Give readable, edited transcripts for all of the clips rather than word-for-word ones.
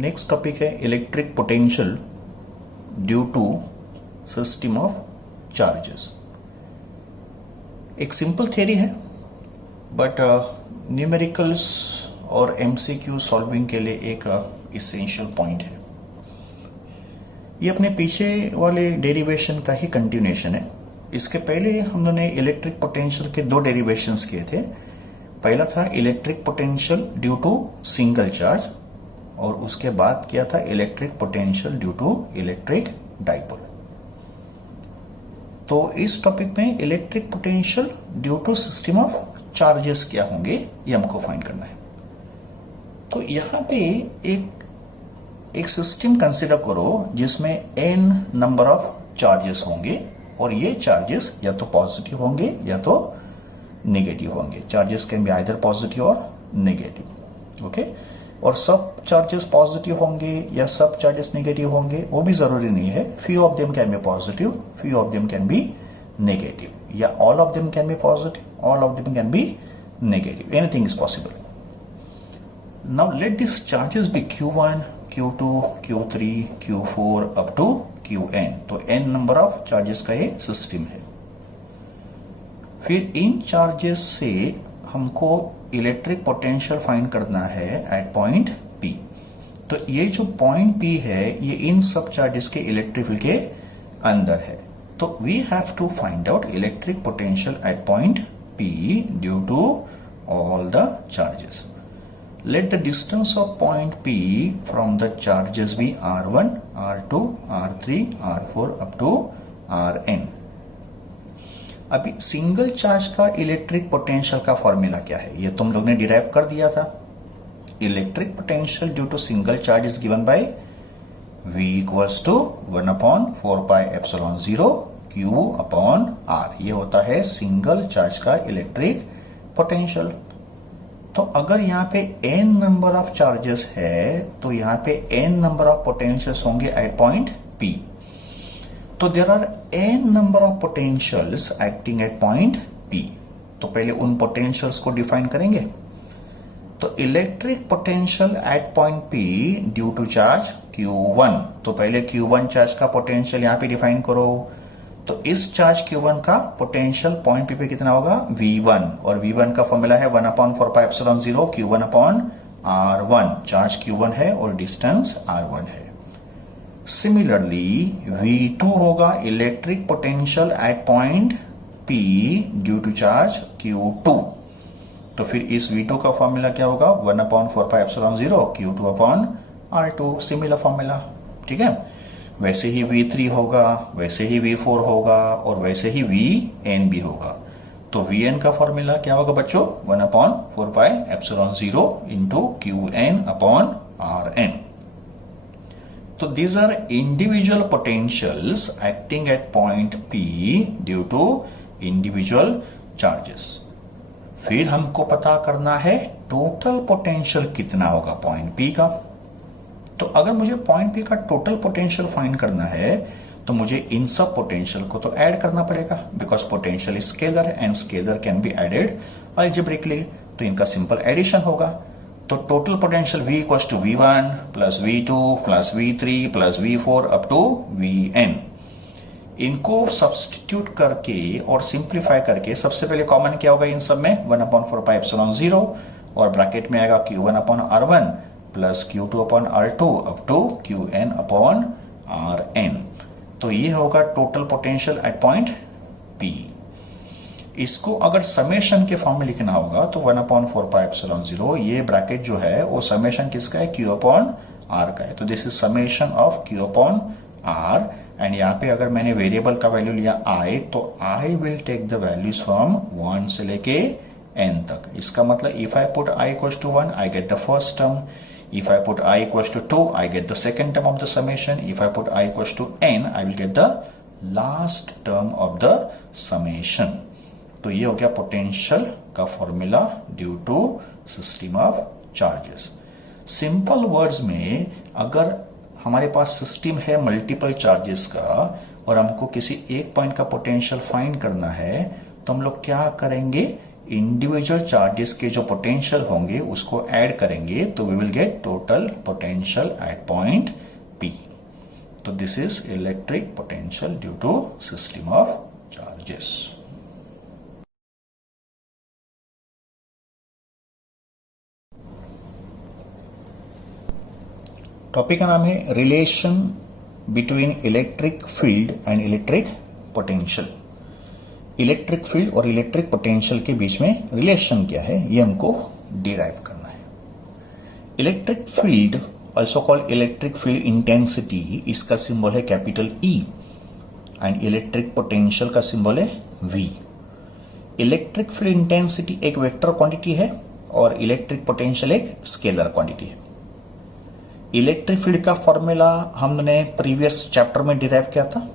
Next topic है electric potential due to system of charges. एक simple theory है but numericals और MCQ solving के लिए एक इसेंशियल पॉइंट है। ये अपने पीछे वाले डेरिवेशन का ही कंटिन्यूएशन है। इसके पहले हम लोगों ने इलेक्ट्रिक पोटेंशियल के दो डेरिवेशंस किए थे। पहला था electric potential due to single charge और उसके बाद किया था electric potential due to electric dipole. तो इस टॉपिक में electric potential due to system of charges क्या होंगे ये हमको फाइंड करना है। तो यहां पे एक सिस्टम कंसीडर करो जिसमें n नंबर ऑफ चार्जेस होंगे और ये चार्जेस या तो पॉजिटिव होंगे या तो नेगेटिव होंगे। Charges can be either positive और नेगेटिव, ओके। और सब चार्जेस पॉजिटिव होंगे या सब चार्जेस नेगेटिव होंगे वो भी जरूरी नहीं है। Few of them can be positive, few of them can be negative, या all of them can be positive, all of them can be negative. Anything is possible. Now let this charges be Q1, Q2, Q3, Q4 up to Qn। तो n number of charges का ये system है। फिर इन charges से हमको electric potential find करना है eight point P। तो ये जो पॉइंट P है ये इन सब चार्जेस के इलेक्ट्रिक फील्ड के अंदर है। तो we have to find out electric potential at point P due to all the charges. Let the distance of point P from the charges be R1, R2, R3, R4 up to Rn। अभी single charge का electric potential का formula क्या है ये तुम लोग ने derive कर दिया था। Electric potential due to single charge is given by V equals to 1/4 pi epsilon 0 Q upon R। ये होता है सिंगल चार्ज का इलेक्ट्रिक पोटेंशियल। तो अगर यहाँ पे n नंबर ऑफ चार्जेस है तो यहाँ पे n नंबर ऑफ पोटेंशियल्स होंगे एट पॉइंट P। तो there are n number of potentials acting at point P। तो पहले उन पोटेंशियल्स को डिफाइन करेंगे। तो electric potential at point P due to charge Q1। तो पहले Q1 चार्ज का पोटेंशियल यहाँ पे डिफाइन करो। तो इस चार्ज Q1 का पोटेंशियल पॉइंट P पे कितना होगा V1 और V1 का फॉर्मूला है 1/4 pi epsilon 0 Q1 upon R1। Charge Q1 है और डिस्टेंस R1 है। सिमिलरली V2 होगा electric potential at point P due to charge Q2। तो फिर इस V2 का फॉर्मूला क्या होगा 1/4 pi epsilon 0 Q2 upon R2। Similar formula, ठीक है। वैसे ही V3 होगा, वैसे ही V4 होगा और वैसे ही Vn भी होगा। तो Vn का फॉर्मूला क्या होगा बच्चों 1/4 pi epsilon 0 into Qn upon Rn। तो these are individual potentials acting at point P due to individual charges. फिर हमको पता करना है टोटल पोटेंशियल कितना होगा पॉइंट P का। तो अगर मुझे पॉइंट P का टोटल पोटेंशियल फाइंड करना है तो मुझे इन सब पोटेंशियल को तो ऐड करना पड़ेगा because potential is scalar and scalar can be added algebraically. तो इनका सिंपल एडिशन होगा। तो total potential V equals to V1 plus V2 plus V3 plus V4 up to Vn। इनको सब्स्टिट्यूट करके और सिंप्लीफाई करके सबसे पहले कॉमन क्या होगा इन सब में 1/4 पाई एप्सिलॉन 0 और ब्रैकेट में आएगा Q1 upon R1 plus Q2 upon R2 up to Qn upon Rn। तो ये होगा total potential at point P। इसको अगर समेशन के फॉर्म में लिखना होगा तो 1/4 पाई एप्सिलॉन 0 ये ब्रैकेट जो है वो समेशन किसका है Q अपॉन R का है। तो this is summation of Q upon R and यहाँ पे अगर मैंने वेरिएबल का वैल्यू लिया I तो I will take the values from 1 से लेके n तक। इसका मतलब if I put I equals to 1 I get the first term. If I put I equals to 2, I get the second term of the summation. If I put I equals to n, I will get the last term of the summation. तो ये हो गया potential का formula due to system of charges. Simple words में अगर हमारे पास system है मल्टीपल चार्जेस का और हमको किसी एक पॉइंट का पोटेंशियल फाइंड करना है तो हम लोग क्या करेंगे इंडिविजुअल चार्जेस के जो पोटेंशियल होंगे उसको ऐड करेंगे तो we will get total potential at point P. तो this is electric potential due to system of charges. Topic का नाम है relation between electric field and electric potential. Electric field और इलेक्ट्रिक पोटेंशियल के बीच में रिलेशन क्या है ये हमको डिराइव करना है. Electric field also called electric field intensity, इसका सिंबल है capital E and electric potential का सिंबल है V. इलेक्ट्रिक फील्ड इंटेंसिटी एक वेक्टर क्वांटिटी है और इलेक्ट्रिक पोटेंशियल एक स्केलर क्वांटिटी है. इलेक्ट्रिक फील्ड का फॉर्मूला हमने प्रीवियस चैप्टर में डिराइव किया था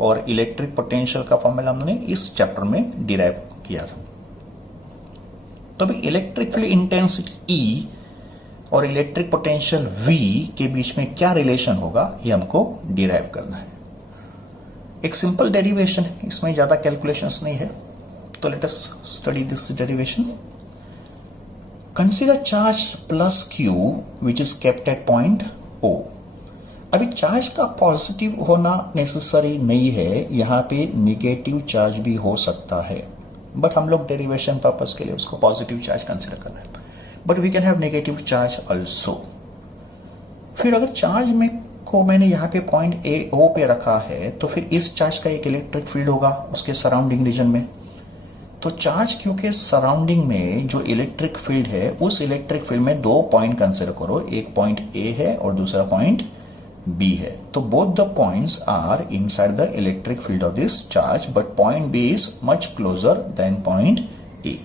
और इलेक्ट्रिक पोटेंशियल का फॉर्मूला हमने इस चैप्टर में डिराइव किया था. तो अभी इलेक्ट्रिक फील्ड इंटेंसिटी E और इलेक्ट्रिक पोटेंशियल V के बीच में क्या रिलेशन होगा ये हमको डिराइव करना है. एक सिंपल डेरिवेशन है, इसमें ज्यादा कैलकुलेशंस नहीं है. तो let us study this derivation. Consider charge plus Q which is kept at point O. अभी चार्ज का पॉजिटिव होना नेसेसरी नहीं है, यहां पे निगेटिव चार्ज भी हो सकता है, बट हम लोग डेरिवेशन पर्पस के लिए उसको पॉजिटिव चार्ज कंसिडर कर रहे हैं. But we can have negative charge also. फिर अगर चार्ज में को मैंने यहाँ पे पॉइंट O पे रखा है तो फिर इस चार्ज का एक इलेक्ट्रिक फील्ड होगा उसके सराउंडिंग रीजन में. तो चार्ज क्यू के सराउंडिंग में जो इलेक्ट्रिक फील्ड है उस इलेक्ट्रिक फील्ड में दो पॉइंट कंसिडर करो, एक पॉइंट A है और दूसरा पॉइंट B है. तो both the points are inside the electric field of this charge but point B is much closer than point A.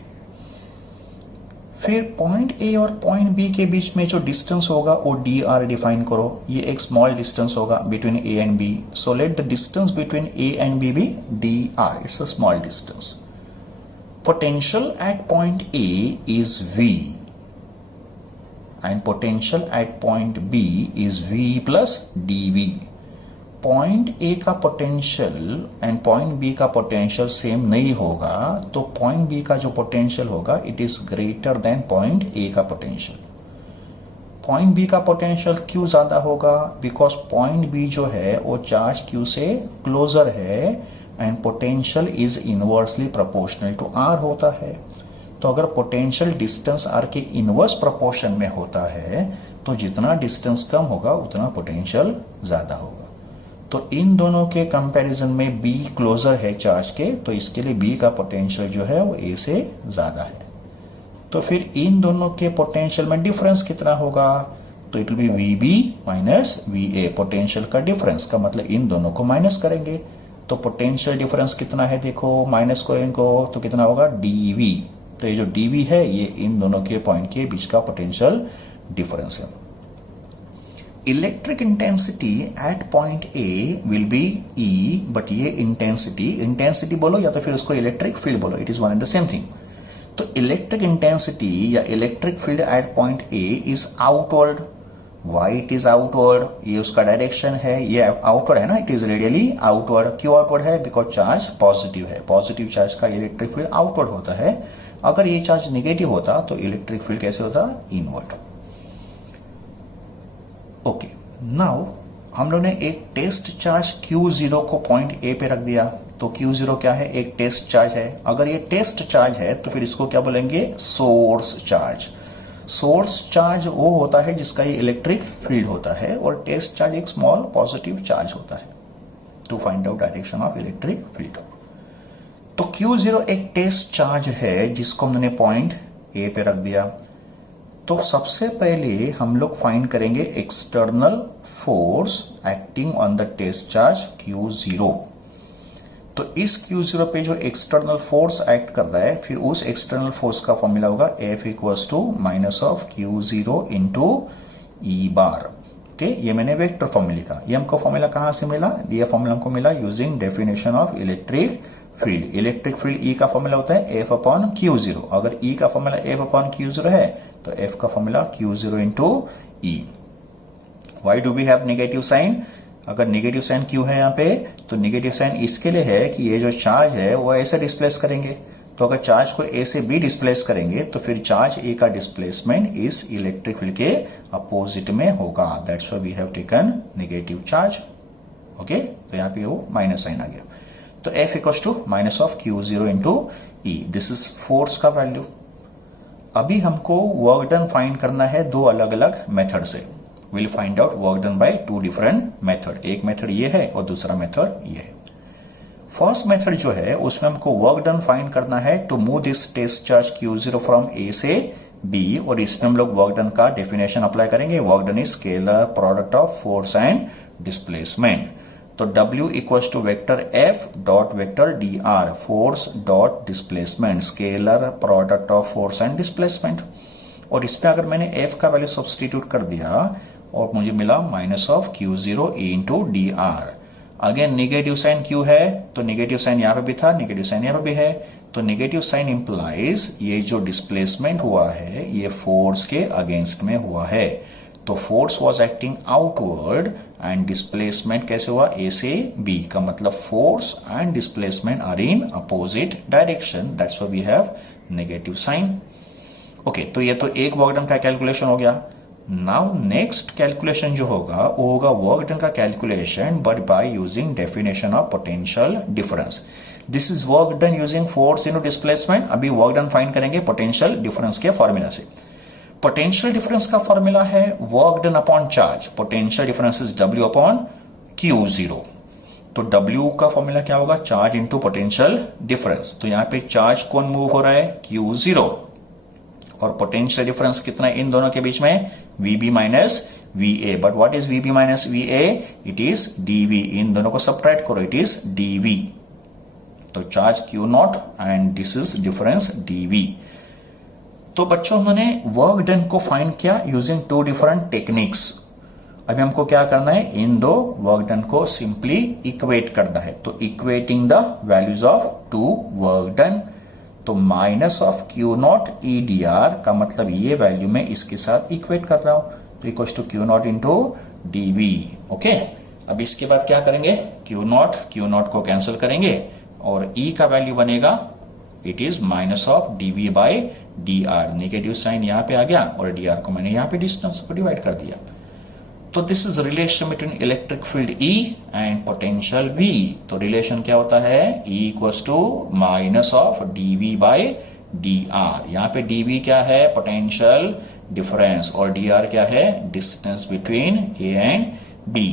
फिर पॉइंट A और पॉइंट B के बीच में जो डिस्टेंस होगा वो dr डिफाइन करो. ये एक स्मॉल डिस्टेंस होगा between A and B. So let the distance between A and B be dr. It's a small distance. Potential at point A is V and potential at point B is V plus dV. Point A का potential and point B का potential same नहीं होगा, तो point B का जो potential होगा it is greater than point A का potential. Point B का potential क्यों ज्यादा होगा? Because point B जो है वो चार्ज Q से closer है and potential is inversely proportional to R होता है. तो अगर पोटेंशियल डिस्टेंस R के इनवर्स प्रोपोर्शन में होता है तो जितना डिस्टेंस कम होगा उतना पोटेंशियल ज्यादा होगा. तो इन दोनों के कंपैरिजन में B क्लोजर है चार्ज के, तो इसके लिए B का पोटेंशियल जो है वो A से ज्यादा है. तो फिर इन दोनों के पोटेंशियल में डिफरेंस कितना होगा? तो it will B VB minus VA. Potential का डिफरेंस का मतलब इन दोनों को माइनस करेंगे. तो पोटेंशियल डिफरेंस कितना है देखो, माइनस करो इनको तो कितना होगा dV. तो ये जो dV है ये इन दोनों के पॉइंट के बीच का पोटेंशियल डिफरेंस है. Electric intensity at point A will be E, but ये इंटेंसिटी बोलो या तो फिर उसको इलेक्ट्रिक फील्ड बोलो, it is one and the same thing. तो इलेक्ट्रिक इंटेंसिटी या electric field eight point A is outward. Why it is outward? ये उसका डायरेक्शन है, ये आउटवर्ड है ना, इट इज रेडियली आउटवर्ड. क्यों आउटवर्ड है? बिकॉज चार्ज पॉजिटिव है. पॉजिटिव चार्ज का इलेक्ट्रिक फील्ड आउटवर्ड होता है. अगर ये चार्ज नेगेटिव होता तो इलेक्ट्रिक फील्ड कैसे होता? इनवर्ड. ओके, नाउ हम लोग ने एक टेस्ट चार्ज Q0 को पॉइंट A पे रख दिया. तो Q0 क्या है? एक टेस्ट चार्ज है. अगर ये टेस्ट चार्ज है तो फिर इसको क्या बोलेंगे? Source charge. सोर्स चार्ज वो होता है जिसका ये इलेक्ट्रिक फील्ड होता है और टेस्ट चार्ज एक स्मॉल पॉजिटिव चार्ज होता है to find out direction of electric field. तो Q0 एक टेस्ट चार्ज है जिसको हमने पॉइंट A पे रख दिया. तो सबसे पहले हम लोग फाइंड करेंगे external force acting on the test charge Q0. तो इस Q0 पे जो एक्सटर्नल फोर्स एक्ट कर रहा है, फिर उस एक्सटर्नल फोर्स का फॉर्मूला होगा F equals to minus of Q0 into E bar. Okay, ये मैंने वेक्टर फॉर्मूला लिखा. ये हमको फॉर्मूला कहां से मिला? ये फॉर्मूला हमको मिला using definition of electric field. Electric field E का फॉर्मूला होता है F अपॉन Q0. अगर E का फॉर्मूला F अपॉन Q0 है तो F का formula Q0 into E. Why do we have negative sign? अगर नेगेटिव साइन क्यों है यहाँ पे? तो नेगेटिव साइन इसके लिए है कि ये जो चार्ज है वो ऐसे डिस्प्लेस करेंगे. तो अगर चार्ज को ए से बी डिस्प्लेस करेंगे तो फिर चार्ज ए का डिस्प्लेसमेंट इस इलेक्ट्रिक फील्ड के अपोजिट में होगा। That's why we have taken negative charge. Okay, तो यहाँ पे वो माइनस साइन आ गया। तो F equals to minus of Q0 into E, this is force का वैल्यू। अभी हमको वर्क डन फाइंड करना है दो अलग अलग मेथड से। Will find out work done by two different method. एक मेथड ये है और दूसरा मेथड ये है। फर्स्ट मेथड जो है उसमें हमको वर्क डन फाइंड करना है to move this test charge Q0 from A से बी, और इसमें हम लोग वर्क डन का डेफिनेशन अप्लाई करेंगे। Work done is scalar product of force and displacement. तो W equals to vector F dot vector dr, force dot displacement, scalar product of force and displacement. और इस पे अगर मैंने F का value substitute कर दिया और मुझे मिला minus of Q0 into dr। Again negative sign Q है तो नेगेटिव साइन यहां पे भी था, नेगेटिव साइन यहां पे भी है, तो नेगेटिव साइन इंप्लाइज ये जो डिस्प्लेसमेंट हुआ है ये फोर्स के अगेंस्ट में हुआ है। तो force was acting outward and displacement कैसे हुआ, ए से बी, का मतलब force and displacement are in opposite direction. That's why we have negative sign. Okay, तो ये तो एक वर्क डन का कैलकुलेशन हो गया। नाउ नेक्स्ट कैलकुलेशन जो होगा वो होगा वर्क डन का calculation but by using definition of potential difference. This is work done using force into displacement. अभी वर्क डन फाइंड करेंगे पोटेंशियल डिफरेंस के फॉर्मूला से। पोटेंशियल डिफरेंस का फॉर्मूला है work done upon charge. Potential difference is W upon Q0। तो W का formula क्या होगा, चार्ज इंटू पोटेंशियल डिफरेंस। तो यहां पे चार्ज कौन मूव हो रहा है, Q0, और पोटेंशियल डिफरेंस कितना है इन दोनों के बीच में, VB minus VA। But what is VB minus VA, it is DV। इन दोनों को सब्ट्रैक्ट करो, इट इज DV। तो charge Q0 and this is difference DV। तो बच्चों हमने वर्क डन को फाइंड किया यूजिंग टू डिफरेंट टेक्निक्स। अभी हमको क्या करना है, इन दो वर्क डन को सिंपली इक्वेट करना है। तो equating the values of two work done, तो माइनस ऑफ Q0 EDR का मतलब ये वैल्यू में इसके साथ इक्वेट कर रहा हूं, तो equals to Q0 into DV। Okay, अब इसके बाद क्या करेंगे, Q0 को कैंसिल करेंगे और E का वैल्यू बनेगा, it is minus of DV by dr। Negative sign यहां पे आ गया और dr को मैंने यहां पे डिस्टेंस को डिवाइड कर दिया। तो this is relation between electric field E and potential V। तो रिलेशन क्या होता है, E equals to minus of DV by dr। यहां पे DV क्या है, पोटेंशियल डिफरेंस, और dr क्या है, distance between A and B।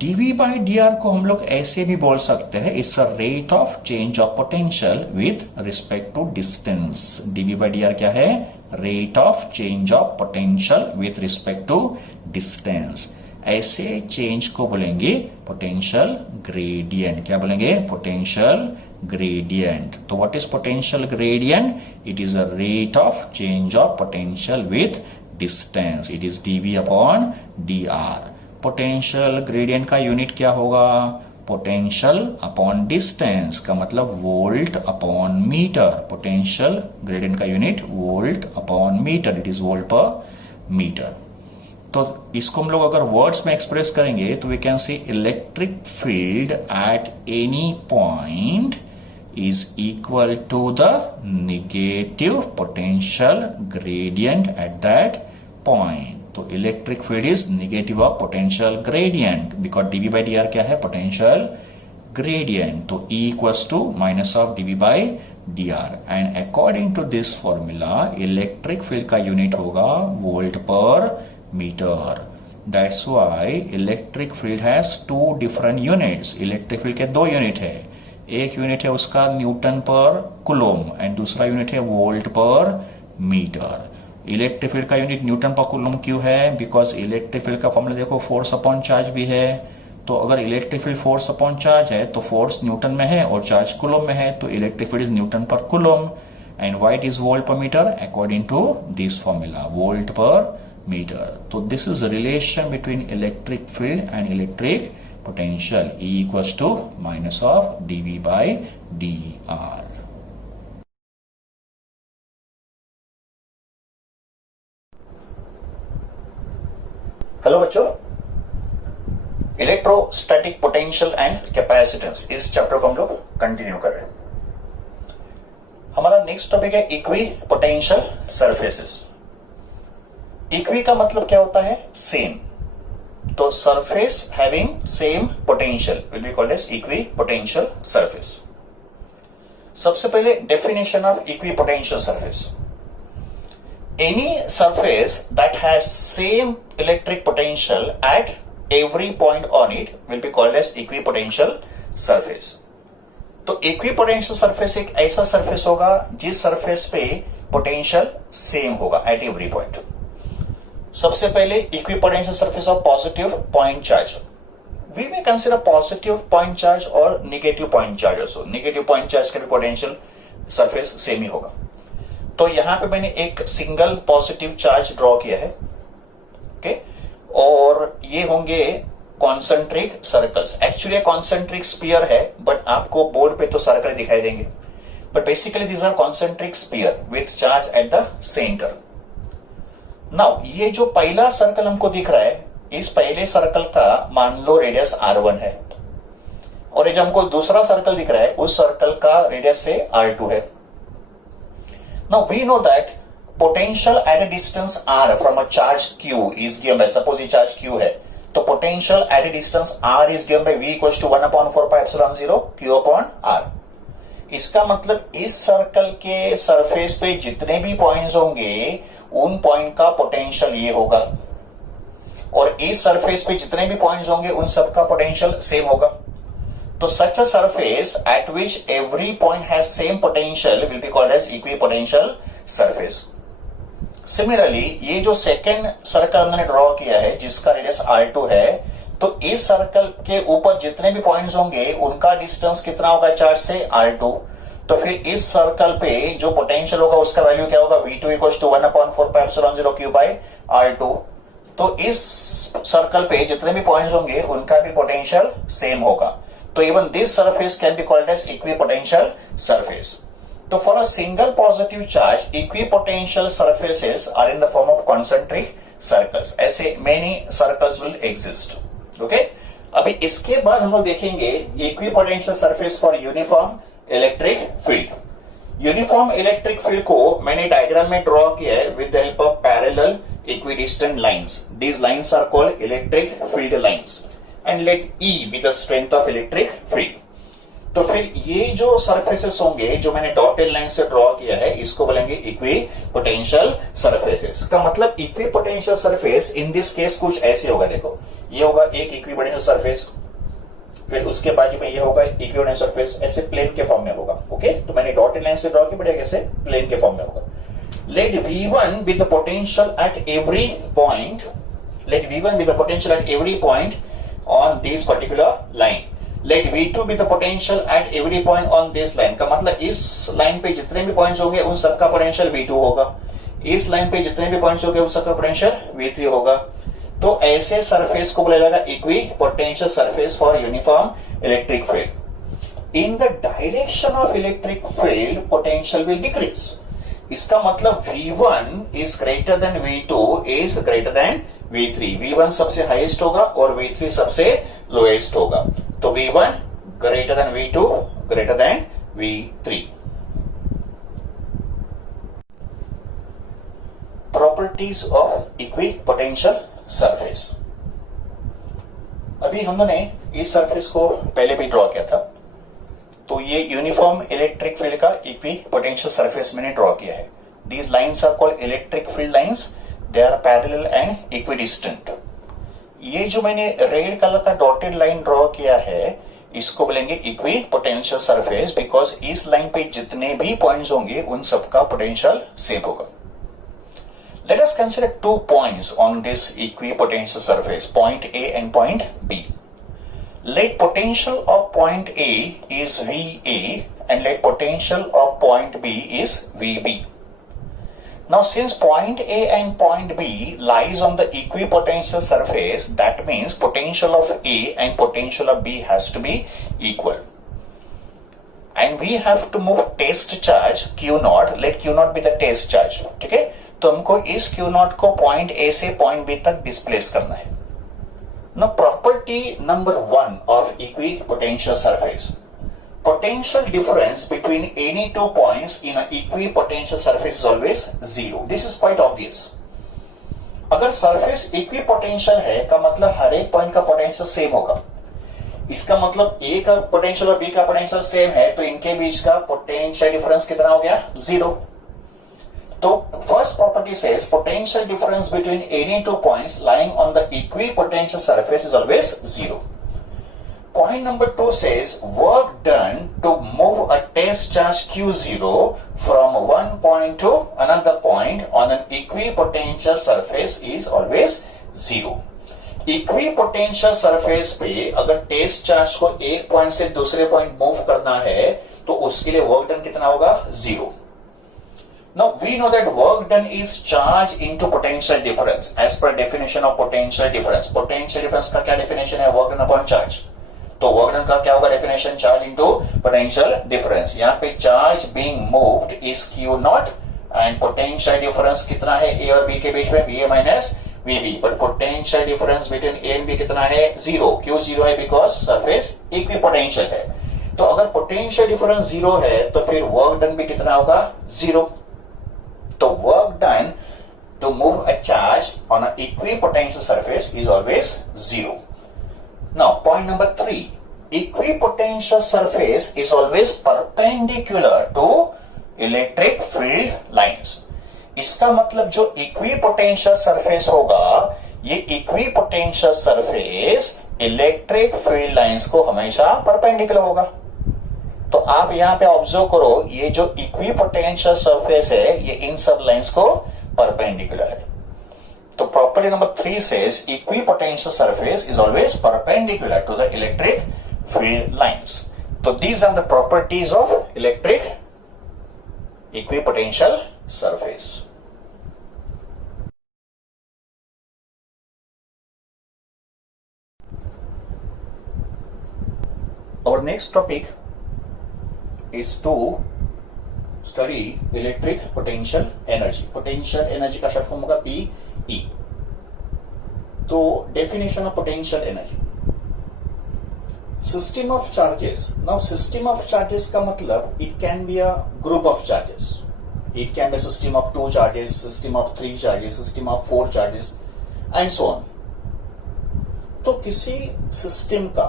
DV by dr को हम लोग ऐसे भी बोल सकते हैं, it's a rate of change of potential with respect to distance. DV by dr क्या है, rate of change of potential with respect to distance. ऐसे चेंज को बोलेंगे पोटेंशियल ग्रेडियंट। क्या बोलेंगे, पोटेंशियल ग्रेडियंट। तो what is potential gradient, it is a rate of change of potential with distance. It is DV upon dr। Potential gradient का unit क्या होगा, potential upon distance, का मतलब volt upon metre. Potential gradient का unit volt upon metre, it is volt per metre. तो इसको हम लोग अगर वर्ड्स में एक्सप्रेस करेंगे तो we can say electric field at any point is equal to the negative potential gradient at that point। तो electric field is negative of potential gradient because DV by dr क्या है, potential gradient. तो E equals to minus of DV by dr and according to this formula electric field का unit होगा volt per metre. That's why electric field has two different units. Electric field के दो unit है, एक unit है उसका Newton per coulomb and दूसरा unit है volt per metre. Electric field का यूनिट न्यूटन पर कुलोम क्यों है, बिकॉज इलेक्ट्रिक फील्ड का फॉर्मूला देखो फोर्स अपॉन चार्ज भी है। तो अगर electric field force upon charge है तो फोर्स न्यूटन में है और चार्ज कुलोम में है, तो electric field is newton per coulomb and white is volt per metre according to this formula, volt per metre. तो this is relation between electric field and electric potential, E equals to minus of dV by dr। Hello बच्चों, electrostatic potential and capacitance, इस chapter को हम लोग continue कर रहे हैं। हमारा नेक्स्ट टॉपिक है इक्वी पोटेंशियल सरफेसेस। इक्वी का मतलब क्या होता है? सेम। तो surface having same potential will be called as equipotential surface. सबसे पहले definition of equipotential surface. Any surface that has same electric potential at every point on it will be called as equipotential surface. तो equipotential surface एक ऐसा surface होगा जिस surface पे potential same होगा at every point. सबसे पहले equipotential surface of positive point charge. We may consider positive point charge or negative point charge also. Negative point charge का भी potential surface same ही होगा। तो यहां पे मैंने एक सिंगल पॉजिटिव चार्ज ड्रॉ किया है, ओके, और ये होंगे concentric circles. Actually concentric sphere है, बट आपको बोर्ड पे तो सर्कल दिखाई देंगे, but basically these are concentric sphere with charge at the centre. Now ये जो पहला सर्कल हमको दिख रहा है, इस पहले सर्कल का मान लो रेडियस R1 है, और ये जो हमको दूसरा सर्कल दिख रहा है उस सर्कल का रेडियस से R2 है। Now we know that potential at a distance r from a charge q is given by, suppose ये charge q है, तो potential at a distance r is given by v equals to 1/4 pi epsilon 0 q upon r। इसका मतलब इस circle के surface पे जितने भी पॉइंट्स होंगे उन पॉइंट का पोटेंशियल ये होगा, और इस सरफेस पे जितने भी पॉइंट्स होंगे उन सबका पोटेंशियल सेम होगा। तो such a surface at which every point has same potential will be called as equipotential surface. Similarly, ये जो सेकेंड सर्कल हमने ड्रॉ किया है जिसका रेडियस R2 है, तो इस सर्कल के ऊपर जितने भी पॉइंट्स होंगे उनका डिस्टेंस कितना होगा चार्ज से? R2। तो फिर इस सर्कल पे जो पोटेंशियल होगा उसका वैल्यू क्या होगा? V2 equals to 1/4 pi epsilon 0 q by R2। तो इस सर्कल पे जितने भी पॉइंट्स होंगे उनका भी पोटेंशियल सेम होगा। तो even this surface can be called as equipotential surface. So for a single positive charge, equipotential surfaces are in the form of concentric circles. ऐसे many circles will exist. Okay? अभी इसके बाद हम लोग देखेंगे equipotential surface for uniform electric field. Uniform electric field को मैंने diagram में ड्रॉ किया है with the help of parallel equidistant lines. These lines are called electric field lines and let E be the strength of electric field. तो फिर ये जो surfaces होंगे जो मैंने डॉटेड लाइन से ड्रॉ किया है इसको बोलेंगे इक्वी पोटेंशियल सरफेसेस। का मतलब equi potential surface in this case कुछ ऐसे होगा। देखो ये होगा एक इक्वी पोटेंशियल सरफेस, फिर उसके बाजू में ये होगा इक्वी पोटेंशियल सरफेस, ऐसे प्लेन के फॉर्म में होगा। ओके, तो मैंने डॉटेड लाइन से ड्रॉ किया, बढ़िया कैसे प्लेन के फॉर्म में होगा। Let V1 be the potential at every point. Let V1 be the potential at every point on this particular line. Let V2 be the potential at every point on this line. का मतलब इस line पे जितने भी points होंगे उन सबका potential V2 होगा, इस लाइन पे जितने भी पॉइंट्स होंगे उन सबका पोटेंशियल V3 होगा। तो ऐसे सरफेस को बोला जाएगा equi potential surface for uniform electric field. In the direction of electric field potential will decrease. इसका मतलब V1 is greater than V2 is greater than V3। V1 सबसे हाईएस्ट होगा और V3 सबसे लोएस्ट होगा। तो V1 greater than V2 greater than V3। Properties of equipotential surface. अभी हमने इस सरफेस को पहले भी ड्रॉ किया था, तो ये यूनिफॉर्म इलेक्ट्रिक फील्ड का इक्विपोटेंशियल सरफेस मैंने ड्रॉ किया है। These lines are called electric field lines, they are parallel and equidistant. ये जो मैंने रेड कलर का डॉटेड लाइन ड्रॉ किया है इसको बोलेंगे इक्विपोटेंशियल सरफेस, बिकॉज इस लाइन पे जितने भी पॉइंट्स होंगे उन सबका पोटेंशियल सेम होगा। Let us consider 2 points on this equipotential surface, point A and point B. Let potential of point A is VA and let potential of point B is VB. Now since point A and point B lies on the equipotential surface, that means potential of A and potential of B has to be equal. And we have to move test charge Q0, let Q0 be the test charge, ठीक है? तो हमको इस Q0 को point A से point B तक displace करना है। Now property number 1 of equipotential surface. potential difference between any two points in an equipotential surface is always zero. This is quite obvious. अगर सरफेस इक्विपोटेंशियल है का मतलब हर एक पॉइंट का पोटेंशियल सेम होगा. इसका मतलब ए का पोटेंशियल और बी का पोटेंशियल सेम है, तो इनके बीच का पोटेंशियल डिफरेंस कितना हो गया? जीरो. तो first property says potential difference between any two points lying on the equipotential surface is always zero. Point number 2 says work done to move a test charge Q0 from one point to another point on an equipotential surface is always zero. Equipotential surface पे अगर test charge को एक point से दूसरे point move करना है तो उसके लिए वर्क डन कितना होगा? Zero. Now we know that work done is charge into potential difference as per definition of potential difference. Potential difference का क्या definition है? Work done upon charge. तो वर्क डन का क्या होगा definition? Charge into potential difference. यहाँ पे charge being moved is Q naught and potential difference कितना है ए और बी के बीच में? B A minus V B. But potential difference between A and B कितना है? जीरो. क्यों जीरो है? बिकॉज सरफेस इक्विपोटेंशियल है. तो अगर पोटेंशियल डिफरेंस जीरो है तो फिर वर्क डन भी कितना होगा? जीरो. तो work done to move a charge on a equipotential surface is always zero. Now, point number 3. Equipotential surface is always perpendicular to electric field lines. इसका मतलब जो इक्विपोटेंशियल सरफेस होगा, ये equipotential surface electric field lines को हमेशा perpendicular होगा. तो आप यहां पे ऑब्जर्व करो, ये जो इक्विपोटेंशियल सरफेस है ये इन सब लाइंस को परपेंडिकुलर है. तो property number 3 says equipotential surface is always perpendicular to the electric field lines. So these are the properties of electric equipotential surface. Our next topic is to study electric potential energy. Potential energy का short form होगा PE. तो definition of potential energy. System of charges. Now system of charges का मतलब it can be a group of charges. It can be system of 2 charges, system of 3 charges, system of 4 charges and so on. तो किसी system का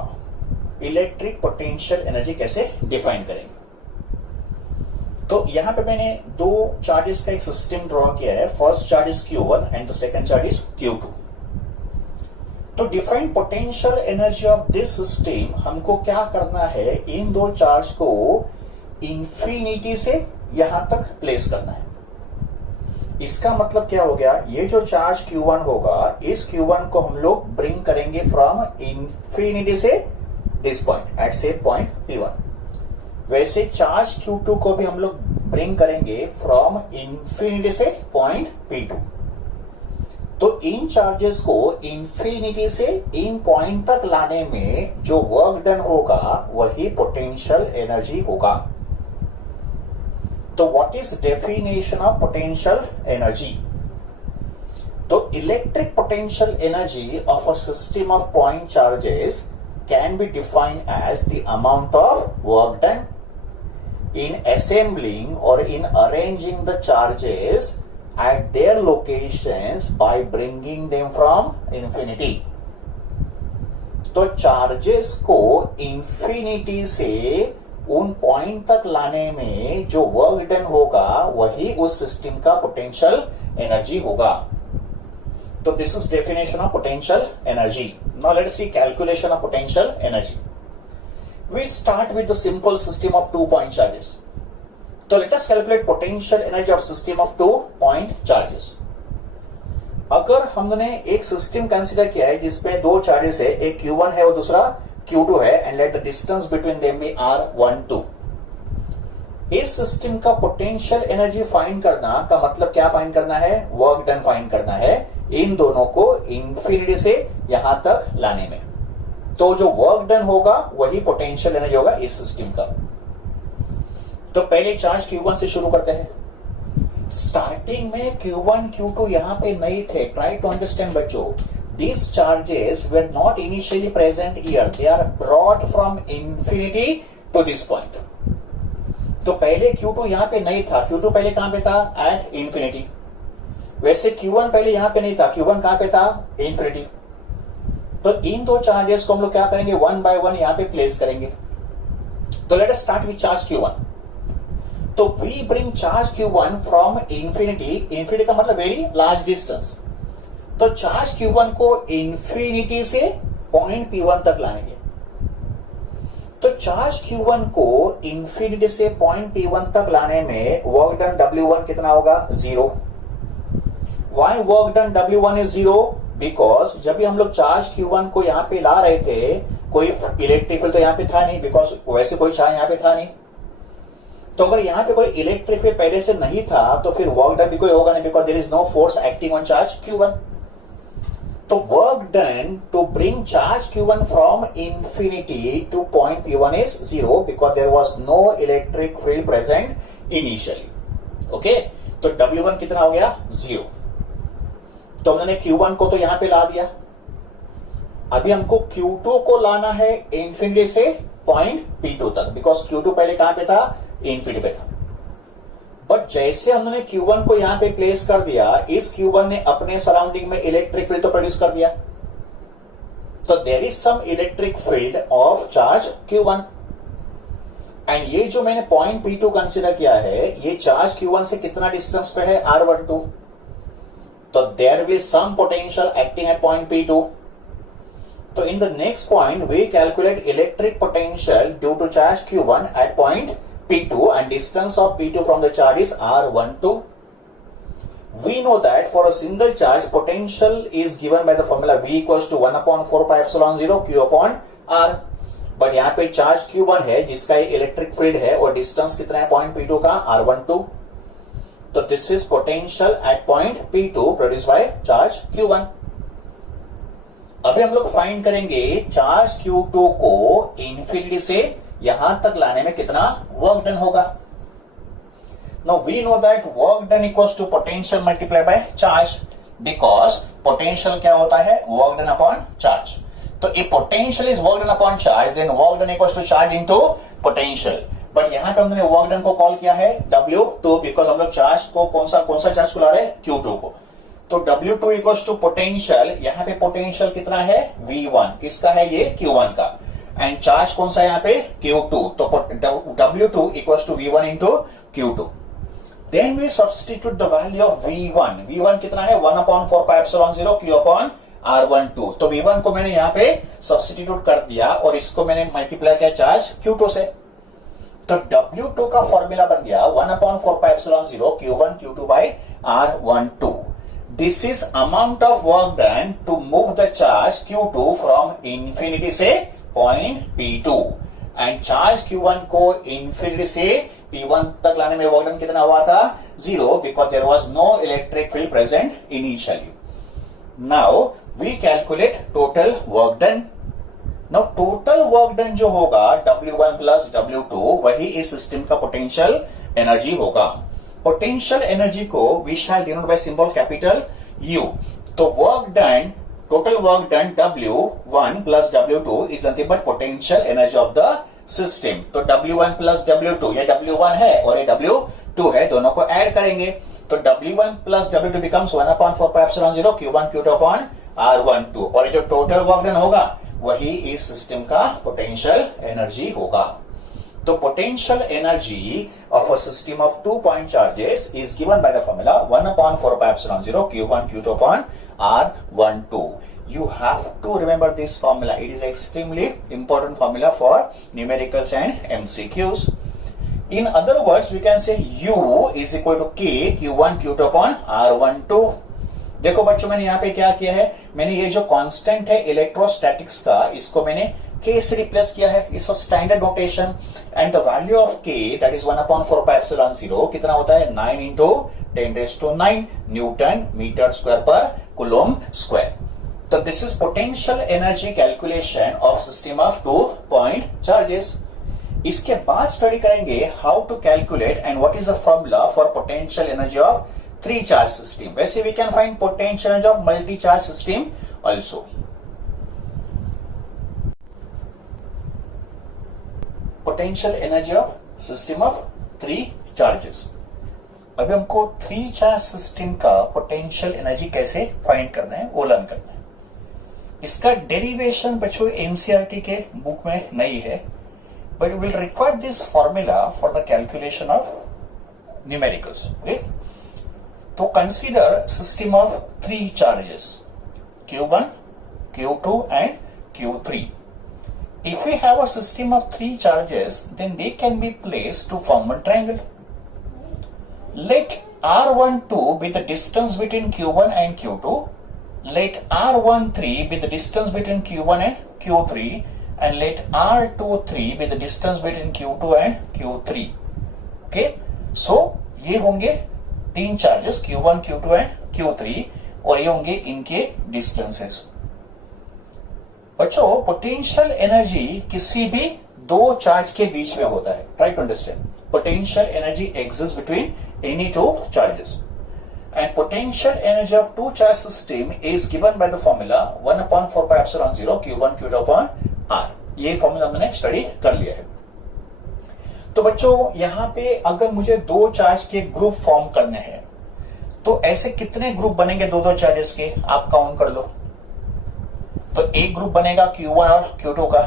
electric potential energy कैसे define करेंगे? तो यहां पे मैंने 2 चार्जेस का एक सिस्टम ड्रॉ किया है. First charge is Q1 and the second charge is Q2. तो define potential energy of this system हमको क्या करना है? इन 2 चार्ज को इंफिनिटी से यहां तक प्लेस करना है. इसका मतलब क्या हो गया? ये जो चार्ज Q1 होगा, इस Q1 को हम लोग ब्रिंग करेंगे फ्रॉम इंफिनिटी से दिस पॉइंट एट से पॉइंट P1. वैसे चार्ज Q2 को भी हम लोग ब्रिंग करेंगे फ्रॉम इंफिनिटी से पॉइंट P2. तो इन चार्जेस को इंफिनिटी से इन पॉइंट तक लाने में जो वर्क डन होगा वही पोटेंशियल एनर्जी होगा. तो what is definition of potential energy? तो electric potential energy of a system of point charges can be defined as the amount of work done in assembling or in arranging the charges at their locations by bringing them from infinity. तो charges को infinity से उन point तक लाने में जो work done होगा वही उस सिस्टम का पोटेंशियल एनर्जी होगा. So this is definition of potential energy. Now let us see calculation of potential energy. We start with the simple system of 2-point charges. So let us calculate potential energy of system of 2-point charges. अगर हमने एक system consider किया है जिसमें 2 charges है, एक Q1 है और दूसरा Q2 है, and let the distance between them be R12. इस सिस्टम का पोटेंशियल एनर्जी फाइंड करना का मतलब क्या फाइंड करना है? वर्क डन फाइंड करना है इन दोनों को इंफिनिटी से यहां तक लाने में. तो जो वर्क डन होगा वही पोटेंशियल एनर्जी होगा इस सिस्टम का. तो पहले चार्ज Q1 से शुरू करते हैं. स्टार्टिंग में Q1 Q2 यहां पे नहीं थे. ट्राई टू अंडरस्टैंड बच्चों. These charges were not initially present here. They are brought from infinity to this point. तो पहले Q2 यहां पे नहीं था, Q2 पहले कहां पे था? At infinity. वैसे Q1 पहले यहां पे नहीं था, Q1 कहां पे था? इंफिनिटी। तो इन दो चार्जेस को हम लोग क्या करेंगे? वन बाय वन यहां पे प्लेस करेंगे। तो let us start with charge Q1। तो we bring charge Q1 from infinity, infinity का मतलब वेरी लार्ज डिस्टेंस। तो चार्ज Q1 को इंफिनिटी से पॉइंट P1 तक लाएंगे। तो चार्ज Q1 को इंफिनिटी से पॉइंट P1 तक लाने में वर्क डन W1 कितना होगा? 0। Why work done W1 is 0? Because जब भी हम लोग चार्ज Q1 को यहां पे ला रहे थे, कोई इलेक्ट्रिक फील्ड तो यहां पे था नहीं, बिकॉज वैसे कोई चार्ज यहां पे था नहीं। तो अगर यहां पे कोई इलेक्ट्रिक फील्ड पहले से नहीं था तो फिर वर्क डन भी कोई होगा नहीं, because there is no force acting on charge Q1। तो work done to bring charge Q1 from infinity to point P1 is 0 because there was no electric field present initially. Okay, तो W1 कितना हो गया? 0। तो हमने Q1 को तो यहां पे ला दिया। अभी हमको Q2 को लाना है इंफिनिटी से पॉइंट P2 तक, बिकॉज Q2 पहले कहां पे था? इंफिनिटी पे था। बट जैसे हमने Q1 को यहां पे प्लेस कर दिया, इस Q1 ने अपने सराउंडिंग में इलेक्ट्रिक फील्ड तो प्रोड्यूस कर दिया। तो there is some electric field of charge Q1। And ये जो मैंने पॉइंट P2 कंसीडर किया है, ये चार्ज Q1 से कितना डिस्टेंस पे है? R12। तो there will some potential acting at point P2। तो in the next point we calculate electric potential due to charge Q1 at point P2 and distance of P2 from the charge is R12. We know that for a single charge potential is given by the formula V equals to 1 upon 4 pi epsilon 0 Q upon R. But यहां पे charge Q1 है जिसका electric field है और distance कितना है point P2 का? R12। तो this is potential at point P2 produce by charge Q1। अभी हम लोग फाइंड करेंगे चार्ज Q2 को इंफिनिटी से यहां तक लाने में कितना वर्क डन होगा। Now we know that work done equals to potential multiply by charge, because potential क्या होता है? Work done upon charge. तो if potential is work done upon charge, then work done equals to charge into potential. But यहां पे हमने work done को call किया है W2, बिकॉज हम लोग चार्ज को कौन सा चार्ज को ला रहे हैं? Q2 को। तो W2 इक्वल्स टू पोटेंशियल, यहां पे पोटेंशियल कितना है? V1। किसका है ये? Q1 का। एंड चार्ज कौन सा है यहाँ पे? Q2। तो W2 equals to V1 into Q2। Then we substitute the value of V1। V1 कितना है? 1 upon 4 pi epsilon 0 Q upon R12। तो V1 को मैंने यहाँ पे सब्स्टिट्यूट कर दिया और इसको मैंने मल्टीप्लाई किया चार्ज Q2 से। तो W2 का फॉर्मूला बन गया 1 upon 4 pi epsilon 0 Q1 Q2 by R12। This is amount of work done to move the charge Q2 from infinity से point P2 and charge Q1 को इंफिनिटी से P1 तक लाने में वर्क डन कितना हुआ था? 0, because there was no electric field present initially. Now we calculate total work done. Now total work done जो होगा W1 प्लस W2, वही इस सिस्टम का पोटेंशियल एनर्जी होगा। पोटेंशियल एनर्जी को we shall denote by symbol capital U। तो work done, total work done W1 plus W2 is nothing but potential energy of the system। तो W1 plus W2, ये W1 है और ये W2 है, दोनों को ऐड करेंगे तो W1 plus W2 becomes 1 upon 4 pi epsilon 0 Q1 Q2 upon R12। और ये जो टोटल वर्क डन होगा वही इस सिस्टम का पोटेंशियल एनर्जी होगा। तो potential energy of a system of 2 point charges is given by the formula 1 upon 4 pi epsilon 0 Q1 Q2 upon R12। You have to remember this formula. It is extremely important formula for numericals and MCQs. In other words, we can say U is equal to K Q1 Q2 upon R12। देखो बच्चों, मैंने यहाँ पे क्या किया है? मैंने ये जो कांस्टेंट है इलेक्ट्रोस्टैटिक्स का, इसको मैंने K से रिप्लेस किया है। It's a standard notation and the value of K that is 1 upon 4 pi epsilon 0 कितना होता है? 9 into 10⁻⁹ Newton metre square per coulomb square. तो this is potential energy calculation of system of 2 point charges. इसके बाद study करेंगे how to calculate and what is the formula for potential energy of 3 charge system. वैसे we can find potential energy of multi charge system also. Potential energy of system of 3 charges. अभी हमको 3 charge system का potential energy कैसे find करना है वो learn करना है। इसका डेरिवेशन बच्चों एनसीईआरटी के बुक में नहीं है, but will require this formula for the calculation of numericals. Okay, तो consider system of 3 charges Q1, Q2 and Q3. If we have a system of 3 charges, then they can be placed to form a triangle. Let R12 be the distance between Q1 and Q2. Let R13 be the distance between Q1 and Q3. And let R23 be the distance between Q2 and Q3. Okay? So, ये होंगे 3 charges Q1, Q2 and Q3 और ये होंगे इनके distances. बच्चों, potential energy किसी भी 2 charge के बीच में होता है। Try to understand, potential energy exist between any 2 charges and potential energy of 2 charge system is given by the formula 1/4πε0 Q1 Q2 upon R। ये फॉर्मूला हमने स्टडी कर लिया है। तो बच्चों, यहां पे अगर मुझे 2 चार्ज के ग्रुप फॉर्म करने हैं तो ऐसे कितने ग्रुप बनेंगे 2-2 चार्जेस के, आप काउंट कर लो। तो एक ग्रुप बनेगा Q1 और Q2 का,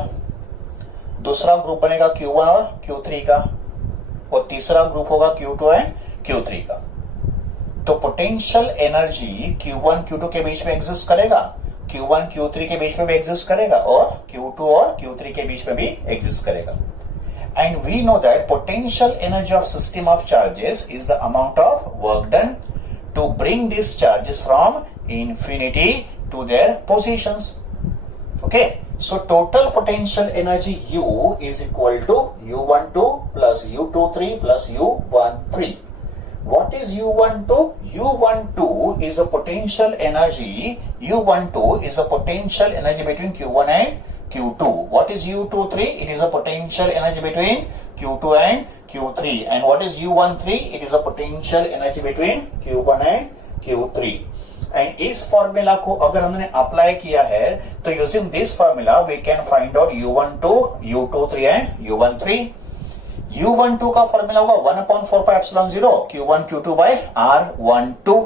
दूसरा ग्रुप बनेगा Q1 और Q3 का, और तीसरा ग्रुप होगा Q2 एंड Q3 का। तो पोटेंशियल एनर्जी Q1 Q2 के बीच में एग्जिस्ट करेगा, Q1 Q3 के बीच में भी एग्जिस्ट करेगा और Q2 और Q3 के बीच में भी एग्जिस्ट करेगा। And we know that potential energy of system of charges is the amount of work done to bring these charges from infinity to their positions. Okay, so total potential energy U is equal to U12 plus U23 plus U13. What is U12? U12 is a potential energy. U12 is a potential energy between Q1 and Q2. What is U23? It is a potential energy between Q2 and Q3. And what is U13? It is a potential energy between Q1 and Q3. And इस formula को अगर हमने apply किया है तो using this formula we can find out U12, U23 and U13. U12 का formula होगा 1/4πε0 Q1 Q2 by R12.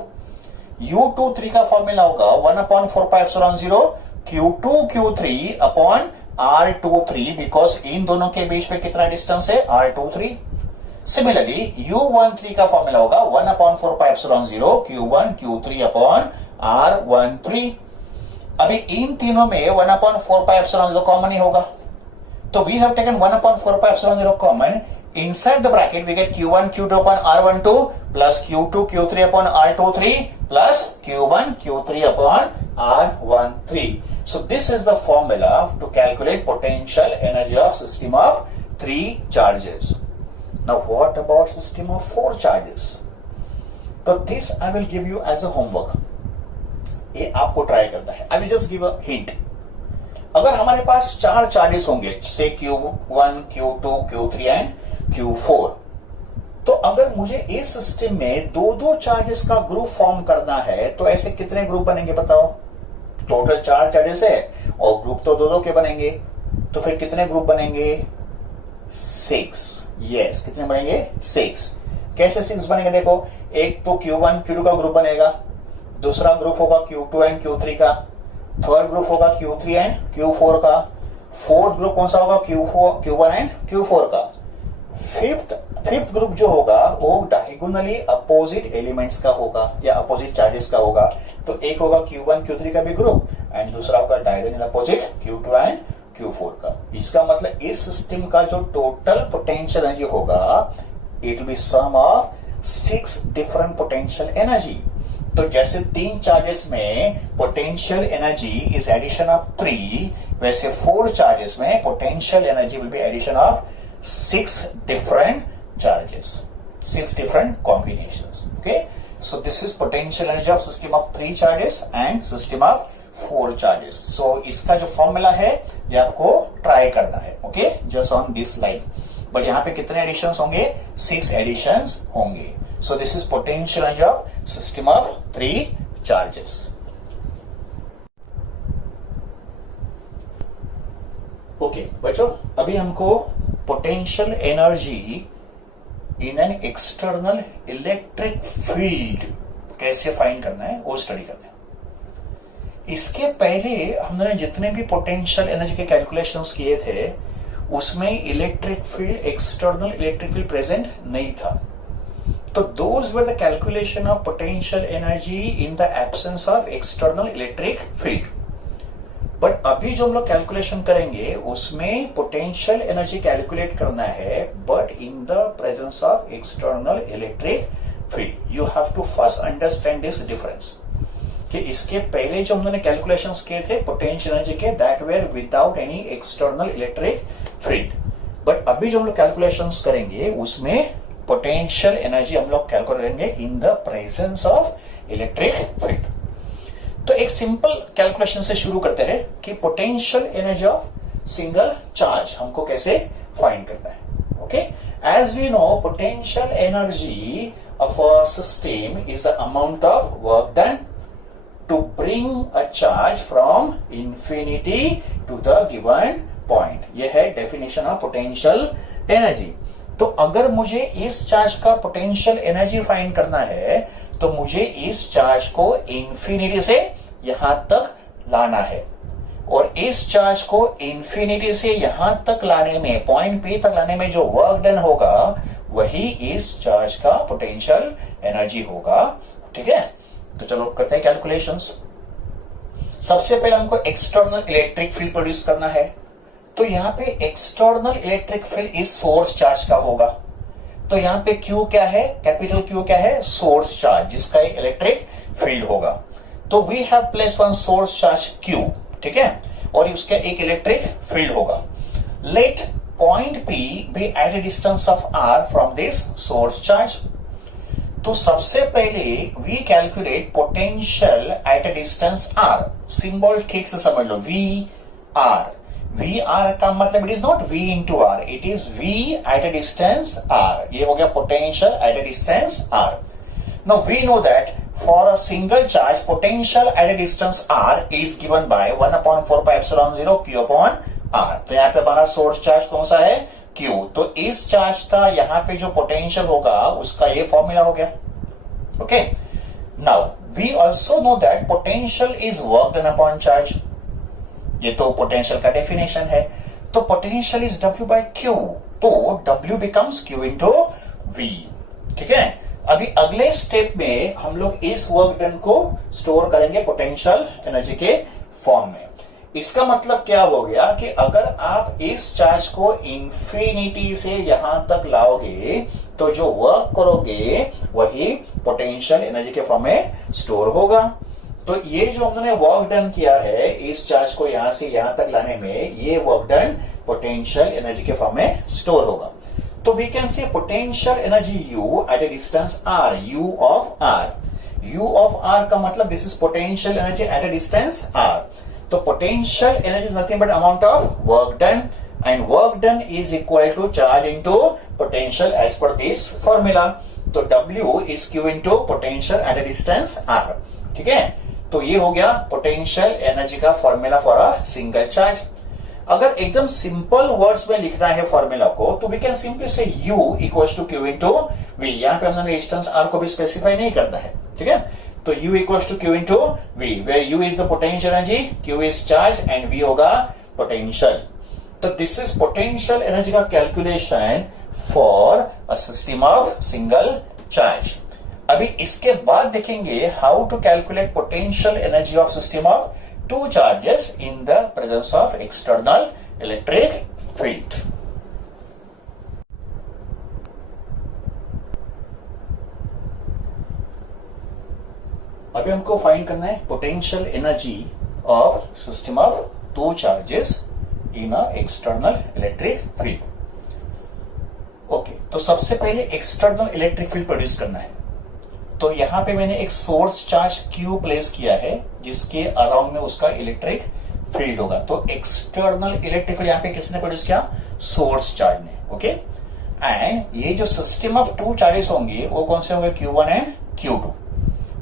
U23 का फॉर्मूला होगा 1/4πε0 Q2 Q3 upon R23, because in दोनों के बीच में कितना डिस्टेंस है R23. सिमिलरली U13 का फॉर्मूला होगा 1/4πε0 Q1 Q3 अपॉन R13. अभी इन तीनों में 1/4πε0 कॉमन ही होगा, तो we have taken 1/4πε0 common. Inside the bracket we get Q1 Q2 upon R12 plus Q2 Q3 upon R23 plus Q1 Q3 upon R13. So this is the formula to calculate potential energy of system of 3 charges. Now what about system of 4 charges? So this I will give you as a homework. ये आपको try करना है. I will just give a hint. अगर हमारे पास 4 charges होंगे, से Q1, Q2, Q3 and Q4, तो अगर मुझे इस सिस्टम में 2-2 चार्जेस का ग्रुप फॉर्म करना है तो ऐसे कितने ग्रुप बनेंगे बताओ? टोटल 4 चार्जेस है और ग्रुप तो 2-2 के बनेंगे, तो फिर कितने ग्रुप बनेंगे? 6. यस, कितने बनेंगे? 6. कैसे 6 बनेंगे? देखो, एक तो Q1 Q2 का ग्रुप बनेगा, दूसरा ग्रुप होगा Q2 एंड Q3 का, थर्ड ग्रुप होगा Q3 एंड Q4 का, फोर्थ ग्रुप कौन सा होगा? Q1 एंड Q4 का. फिफ्थ ग्रुप जो होगा वो डायगोनली अपोजिट एलिमेंट्स का होगा या अपोजिट चार्जेस का होगा. तो एक होगा Q1 Q3 का भी ग्रुप एंड दूसरा होगा diagonal opposite Q2 and Q4 का. इसका मतलब इस सिस्टम का जो टोटल पोटेंशियल एनर्जी होगा it will be sum of 6 different potential energy. तो जैसे 3 चार्जेस में potential energy is addition of 3, वैसे 4 चार्जेस में potential energy will be addition of 6 different charges, 6 different combinations. Okay, so this is potential energy of system of 3 charges and system of 4 charges. So इसका जो formula है ये आपको try करना है. Okay, just on this line. But यहाँ पे कितने एडिशंस होंगे? 6 एडिशंस होंगे. So this is potential energy of system of 3 charges. Okay, बच्चों, अभी हमको potential energy in an external electric field कैसे फाइंड करना है वो स्टडी करना है। इसके पहले हमने जितने भी पोटेंशियल एनर्जी के कैलकुलेशंस किए थे उसमें electric field, external electric field present नहीं था। तो those were the calculation of potential energy in the absence of external electric field. But अभी जो हम लोग कैलकुलेशन करेंगे उसमें पोटेंशियल एनर्जी कैलकुलेट करना है but in the presence of external electric field. You have to first understand this difference कि इसके पहले जो हमने कैलकुलेशंस किए थे पोटेंशियल एनर्जी के that were without any external electric field. But अभी जो हम लोग कैलकुलेशंस करेंगे उसमें पोटेंशियल एनर्जी हम लोग कैलकुलेट करेंगे in the presence of electric field. तो एक सिंपल कैलकुलेशन से शुरू करते हैं कि potential energy of single charge हमको कैसे फाइंड करना है। Okay, as we know potential energy of a system is the amount of work done to bring a charge from infinity to the given point। यह है definition of potential energy. तो अगर मुझे इस चार्ज का potential energy find करना है तो मुझे इस चार्ज को इंफिनिटी से यहां तक लाना है और इस चार्ज को इंफिनिटी से यहां तक लाने में, पॉइंट पी तक लाने में जो वर्क डन होगा वही इस चार्ज का पोटेंशियल एनर्जी होगा। ठीक है, तो चलो करते हैं कैलकुलेशंस। सबसे पहले हमको एक्सटर्नल इलेक्ट्रिक फील्ड प्रोड्यूस करना है। तो यहां पे एक्सटर्नल इलेक्ट्रिक फील्ड इस सोर्स चार्ज का होगा। तो यहां पे Q क्या है, कैपिटल Q क्या है, सोर्स चार्ज जिसका एक इलेक्ट्रिक फील्ड होगा। तो we have place one source charge Q, ठीक है, और उसका एक इलेक्ट्रिक फील्ड होगा। Let point P be at a distance of R from this source charge. तो सबसे पहले we calculate potential at a distance R। Symbol ठीक से समझ लो, VR। VR का मतलब it is not V into R, it is V at a distance R। ये हो गया potential at a distance R। Now we know that for a single charge potential at a distance R is given by 1/4πε0 Q upon R। तो यहां पे हमारा source charge कौन सा है, Q। तो इस चार्ज का यहां पे जो पोटेंशियल होगा उसका ये फॉर्मूला हो गया। Okay, now we also know that potential is work done upon charge. ये तो पोटेंशियल का डेफिनेशन है। तो potential is W by Q, तो W becomes Q into V। ठीक है, अभी अगले स्टेप में हम लोग इस वर्क डन को स्टोर करेंगे पोटेंशियल एनर्जी के फॉर्म में। इसका मतलब क्या हो गया कि अगर आप इस चार्ज को इंफिनिटी से यहां तक लाओगे तो जो वर्क करोगे वही पोटेंशियल एनर्जी के फॉर्म में स्टोर होगा। तो ये जो हमने वर्क डन किया है इस चार्ज को यहां से यहां तक लाने में, ये वर्क डन पोटेंशियल एनर्जी के फॉर्म में स्टोर होगा। तो we can see potential energy U at a distance R, U of R। U of R का मतलब this is potential energy at a distance R। तो potential energy is nothing but amount of work done and work done is equal to charge into potential as per this formula. तो W is Q into potential at a distance R। ठीक है, तो ये हो गया potential energy का formula for a single charge. अगर एकदम सिंपल वर्ड्स में लिखना है फॉर्मूला को तो we can simply say U equals to Q into V। यहां पे हमने रेजिस्टेंस R को भी स्पेसिफाई नहीं करना है। ठीक है, तो U equals to Q into V, where U is the potential energy, Q is charge and V होगा पोटेंशियल। तो दिस इज पोटेंशियल एनर्जी का calculation for a system of single charge. अभी इसके बाद देखेंगे how to calculate potential energy of system of two charges in the presence of external electric field. अभी हमको find करना है potential energy of system of two charges in a external electric field. Okay, तो सबसे पहले external electric field produce करना है। तो यहां पे मैंने एक सोर्स चार्ज Q प्लेस किया है जिसके अराउंड में उसका इलेक्ट्रिक फील्ड होगा। तो एक्सटर्नल इलेक्ट्रिक फील्ड यहां पे किसने प्रोड्यूस किया, सोर्स चार्ज ने। ओके, एंड ये जो सिस्टम ऑफ टू चार्जेस होंगे वो कौन से होंगे, Q1 एंड Q2।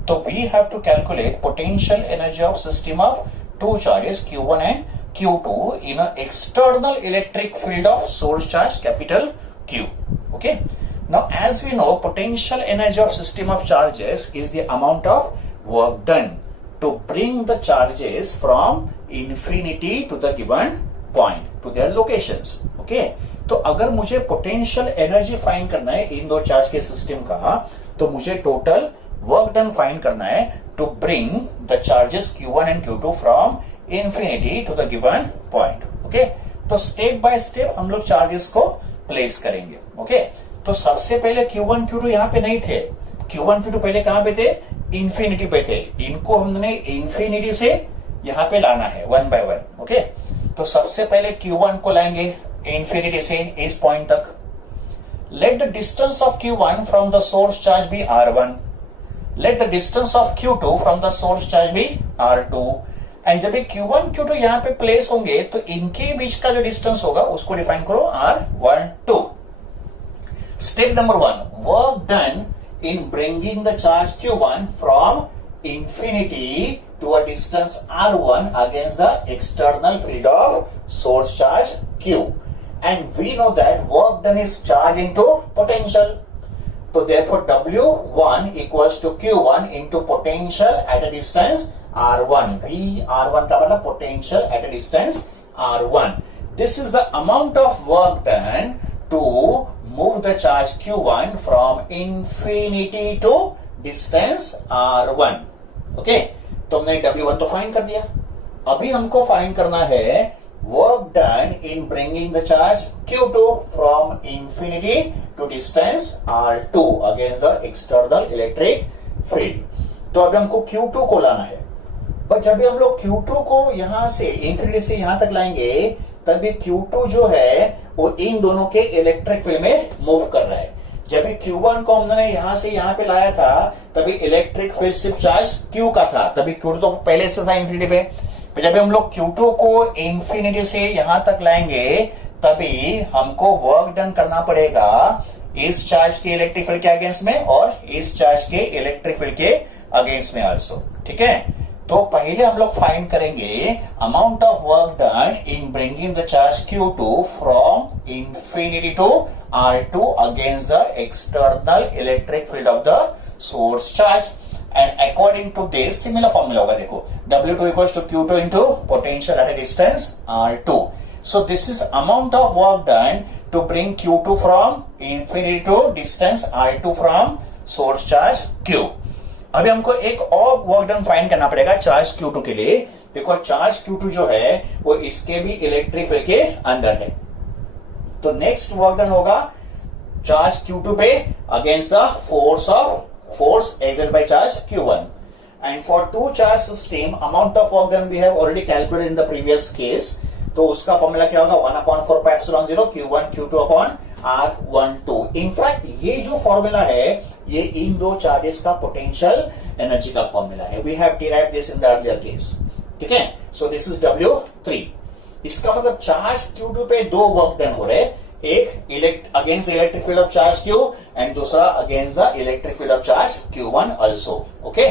तो we have to calculate potential energy of system of two charges Q1 and Q2 in an external electric field of source charge capital Q. Okay. Now, as we know, potential energy of system of charges is the amount of work done to bring the charges from infinity to the given point, to their locations. Okay. तो अगर मुझे potential energy find करना है इन दो charge के system का, तो मुझे टोटल वर्क डन फाइंड करना है to bring the charges Q1 and Q2 from infinity to the given point. Okay. तो स्टेप बाय स्टेप हम लोग चार्जेस को प्लेस करेंगे. ओके. तो सबसे पहले Q1 Q2 यहां पे नहीं थे. Q1 Q2 पहले कहां पे थे? इंफिनिटी पे थे. इनको हमने इंफिनिटी से यहां पे लाना है वन बाय वन. ओके. तो सबसे पहले Q1 को लाएंगे इंफिनिटी से इस पॉइंट तक. Let the distance of Q1 from the source charge be R1. Let the distance of Q2 from the source charge be R2. And जब Q1 Q2 यहां पे प्लेस होंगे तो इनके बीच का जो डिस्टेंस होगा उसको डिफाइन करो R12. Step number 1, work done in bringing the charge Q1 from infinity to a distance R1 against the external field of source charge Q. And we know that work done is charge into potential. So therefore W1 equals to Q1 into potential at a distance R1. R1 का मतलब potential at a distance R1. This is the amount of work done to move the charge Q1 from infinity to distance R1. Okay. तो हमने W1 तो find कर दिया. अभी हमको find करना है work done in bringing the charge Q2 from infinity to distance R2 against the external electric field. तो अभी हमको Q2 को लाना है. बट जब भी हम लोग Q2 को यहां से इंफिनिटी से यहां तक लाएंगे तभी Q2 जो है वो इन दोनों के इलेक्ट्रिक फील्ड में मूव कर रहा है. जब भी Q1 को हमने यहां से यहां पे लाया था तभी इलेक्ट्रिक फील्ड सिर्फ चार्ज Q का था. तभी Q2 तो पहले से था इंफिनिटी पे. जब भी हम लोग Q2 को इंफिनिटी से यहां तक लाएंगे तभी हमको वर्क डन करना पड़ेगा इस चार्ज के इलेक्ट्रिक फील्ड के अगेंस्ट में और इस चार्ज के इलेक्ट्रिक फील्ड के अगेंस्ट में आल्सो. ठीक है. तो पहले हम लोग फाइंड करेंगे amount of work done in bringing the charge Q2 from infinity to R2 against the external electric field of the source charge. And according to this similar formula होगा. देखो W2 equals to Q2 into potential at a distance R2. So this is amount of work done to bring Q2 from infinity to distance R2 from source charge Q. अभी हमको एक और work done find करना पड़ेगा charge Q2 के लिए, because charge Q2 जो है वो इसके भी इलेक्ट्रिक फील्ड के अंदर है. तो नेक्स्ट वर्क डन होगा चार्ज Q2 पे against the force exerted by charge Q1. And for two charge system amount of work done we have already calculated in the previous case. तो उसका formula क्या होगा? 1/4 pi epsilon 0 Q1 Q2 upon R12. In fact ये जो formula है ये इन दो charges का पोटेंशियल एनर्जी का फॉर्मूला है. We have derived this in the earlier case. ठीक है. So this is W3. इसका मतलब चार्ज Q2 पे दो वर्क डन हो रहे. एक against electric field of charge Q and दूसरा against the electric field of charge Q1 also. Okay.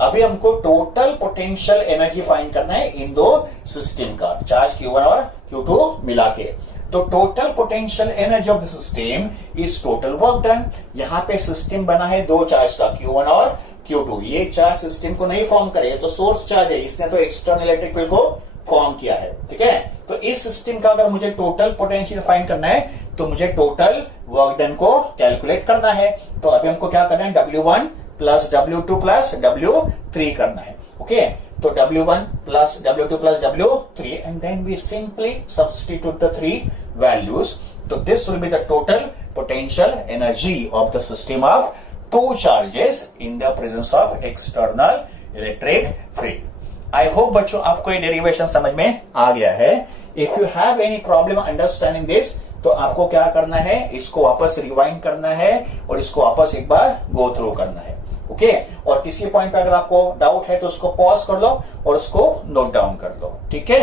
अभी हमको टोटल पोटेंशियल एनर्जी फाइंड करना है इन दो सिस्टम का, चार्ज Q1 और Q2 मिला के. तो total potential energy of the system is total work done. यहां पे सिस्टम बना है दो चार्ज का Q1 और Q2. ये चार्ज सिस्टम को नहीं फॉर्म करे तो सोर्स चार्ज है, इसने तो एक्सटर्नल इलेक्ट्रिक फील्ड को फॉर्म किया है. ठीक है. तो इस सिस्टम का अगर मुझे टोटल पोटेंशियल फाइंड करना है तो मुझे टोटल वर्क डन को कैलकुलेट करना है. तो अभी हमको क्या करना है? W1 plus W2 plus W3 करना है. ओके. तो W1 plus W2 plus W3 and then we simply substitute the three values. तो this will be the total potential energy of the system of two charges in the presence of external electric field. I hope बच्चों आपको ये derivation समझ में आ गया है. If you have any problem understanding this तो आपको क्या करना है? इसको वापस रिवाइंड करना है और इसको वापस एक बार गो थ्रू करना है. ओके. और किसी पॉइंट पे अगर आपको डाउट है तो उसको पॉज कर लो और उसको नोट डाउन कर लो. ठीक है.